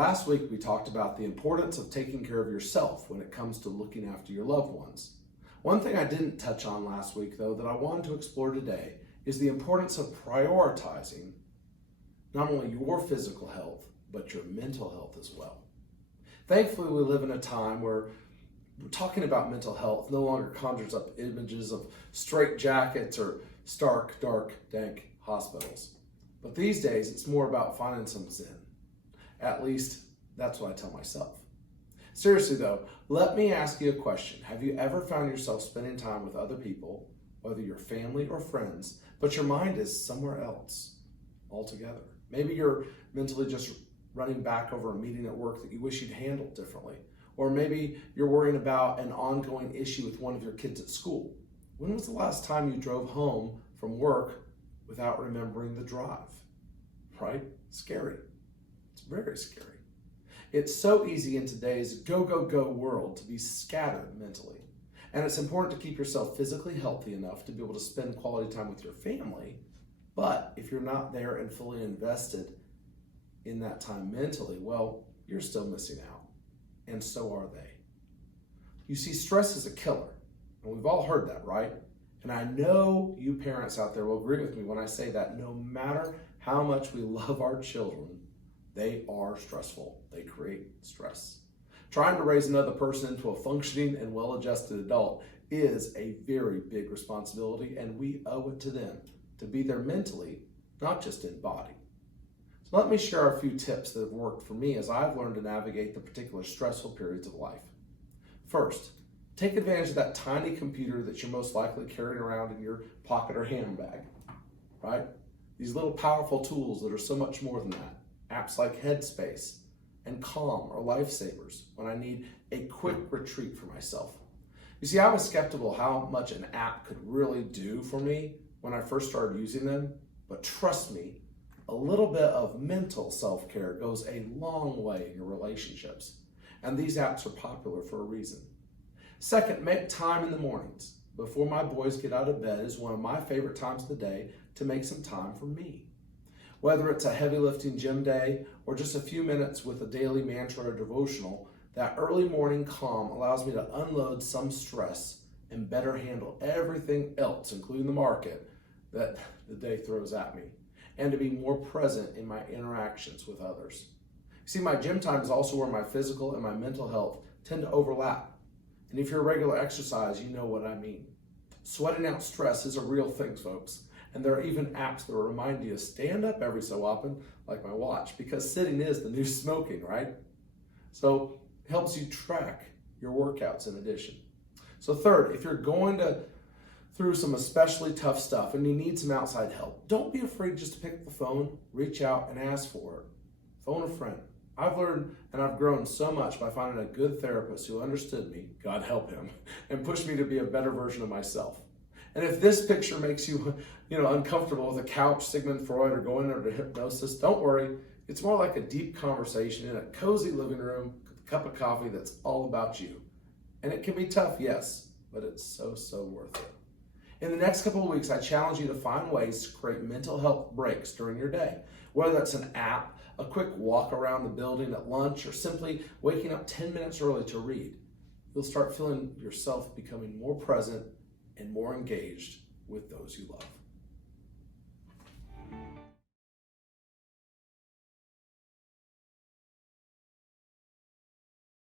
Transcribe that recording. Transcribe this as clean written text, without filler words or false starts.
Last week, we talked about the importance of taking care of yourself when it comes to looking after your loved ones. One thing I didn't touch on last week, though, that I wanted to explore today is the importance of prioritizing not only your physical health, but your mental health as well. Thankfully, we live in a time where talking about mental health no longer conjures up images of straitjackets or stark, dark, dank hospitals. But these days, it's more about finding some zen. At least, that's what I tell myself. Seriously though, let me ask you a question. Have you ever found yourself spending time with other people, whether you're family or friends, but your mind is somewhere else altogether? Maybe you're mentally just running back over a meeting at work that you wish you'd handled differently. Or maybe you're worrying about an ongoing issue with one of your kids at school. When was the last time you drove home from work without remembering the drive? Right? Scary. It's very scary. It's so easy in today's go, go, go world to be scattered mentally. And it's important to keep yourself physically healthy enough to be able to spend quality time with your family. But if you're not there and fully invested in that time mentally, well, you're still missing out. And so are they. You see, stress is a killer. And we've all heard that, right? And I know you parents out there will agree with me when I say that no matter how much we love our children, they are stressful. They create stress. Trying to raise another person into a functioning and well-adjusted adult is a very big responsibility, and we owe it to them to be there mentally, not just in body. So let me share a few tips that have worked for me as I've learned to navigate the particular stressful periods of life. First, take advantage of that tiny computer that you're most likely carrying around in your pocket or handbag, right? These little powerful tools that are so much more than that. Apps like Headspace and Calm are lifesavers when I need a quick retreat for myself. You see, I was skeptical how much an app could really do for me when I first started using them, but trust me, a little bit of mental self-care goes a long way in your relationships, and these apps are popular for a reason. Second, make time in the mornings. Before my boys get out of bed is one of my favorite times of the day to make some time for me. Whether it's a heavy lifting gym day or just a few minutes with a daily mantra or devotional, that early morning calm allows me to unload some stress and better handle everything else, including the market, that the day throws at me, and to be more present in my interactions with others. See, my gym time is also where my physical and my mental health tend to overlap. And if you're a regular exercise, you know what I mean. Sweating out stress is a real thing, folks. And there are even apps that will remind you to stand up every so often, like my watch, because sitting is the new smoking, right? So it helps you track your workouts in addition. So third, if you're going through some especially tough stuff and you need some outside help, don't be afraid just to pick up the phone, reach out and ask for it. Phone a friend. I've learned and I've grown so much by finding a good therapist who understood me, God help him, and pushed me to be a better version of myself. And if this picture makes you, uncomfortable with a couch, Sigmund Freud, or going under hypnosis, don't worry. It's more like a deep conversation in a cozy living room with a cup of coffee that's all about you. And it can be tough, yes, but it's so, so worth it. In the next couple of weeks, I challenge you to find ways to create mental health breaks during your day. Whether that's an app, a quick walk around the building at lunch, or simply waking up 10 minutes early to read, you'll start feeling yourself becoming more present and more engaged with those you love.